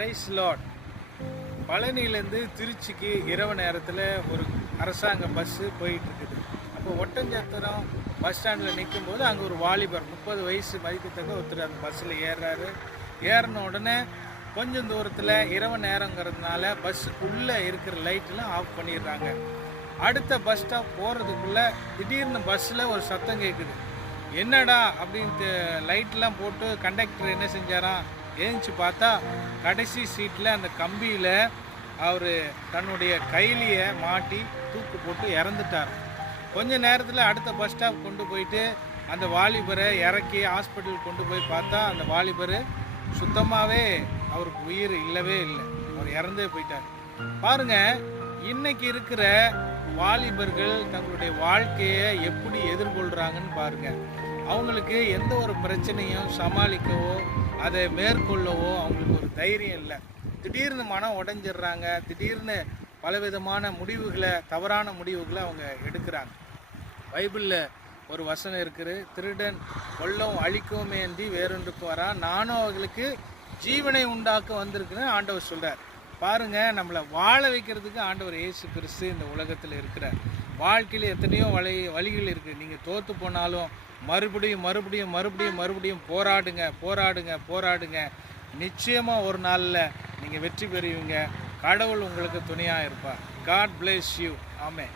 Price Lord. பழனியிலேருந்து திருச்சிக்கு இரவு நேரத்தில் ஒரு அரசாங்க பஸ்ஸு போயிட்டுருக்குது. அப்போ ஒட்டஞ்சத்திரம் பஸ் ஸ்டாண்டில் நிற்கும்போது அங்கே ஒரு வாலிபர் 30 வயசு மதிக்கத்தக்க ஒருத்தர் அந்த பஸ்ஸில் ஏறுறாரு. ஏறின உடனே கொஞ்சம் தூரத்தில் இரவு நேரங்கிறதுனால பஸ்ஸுக்குள்ளே இருக்கிற லைட்டெலாம் ஆஃப் பண்ணிடுறாங்க. அடுத்த பஸ் ஸ்டாப் போகிறதுக்குள்ளே திடீர்னு பஸ்ஸில் ஒரு சத்தம் கேட்குது. என்னடா அப்படின்ட்டு லைட்லாம் போட்டு கண்டக்டர் என்ன செஞ்சாராம், ஏஞ்சி பார்த்தா கடைசி சீட்டில் அந்த கம்பியில் அவர் தன்னுடைய கைலியை மாட்டி தூக்கு போட்டு இறந்துட்டார். கொஞ்ச நேரத்தில் அடுத்த பஸ் ஸ்டாப் கொண்டு போயிட்டு அந்த வாலிபரை இறக்கி ஹாஸ்பிட்டல் கொண்டு போய் பார்த்தா அந்த வாலிபர் சுத்தமாகவே அவருக்கு உயிர் இல்லவே இல்லை, அவர் இறந்தே போயிட்டார். பாருங்கள், இன்னைக்கு இருக்கிற வாலிபர்கள் தங்களுடைய வாழ்க்கையை எப்படி எதிர்கொள்கிறாங்கன்னு பாருங்கள். அவங்களுக்கு எந்த ஒரு பிரச்சனையும் சமாளிக்கவோ அதை மேற்கொள்ளவோ அவங்களுக்கு ஒரு தைரியம் இல்லை. திடீர்னு மனம் உடைஞ்சிடுறாங்க. திடீர்னு பலவிதமான முடிவுகளை, தவறான முடிவுகளை அவங்க எடுக்கிறாங்க. பைபிளில் ஒரு வசனம் இருக்குது, திருடன் கொல்லவும் அழிக்கவுமேந்தி வேறொன்றுக்கு வரா, நானும் அவர்களுக்கு ஜீவனை உண்டாக்க வந்திருக்குன்னு ஆண்டவர் சொல்கிறார். பாருங்கள், நம்மளை வாழ வைக்கிறதுக்கு ஆண்டவர் இயேசு கிறிஸ்து இந்த உலகத்தில் இருக்கிறார். வாழ்க்கையில் எத்தனையோ வழிகள் இருக்குது. நீங்கள் தோற்று போனாலும் மறுபடியும் மறுபடியும் மறுபடியும் மறுபடியும் போராடுங்க போராடுங்க போராடுங்க. நிச்சயமாக ஒரு நாளில் நீங்கள் வெற்றி பெறுவீங்க. கடவுள் உங்களுக்கு துணையாக இருப்பார். God bless you. ஆமென்.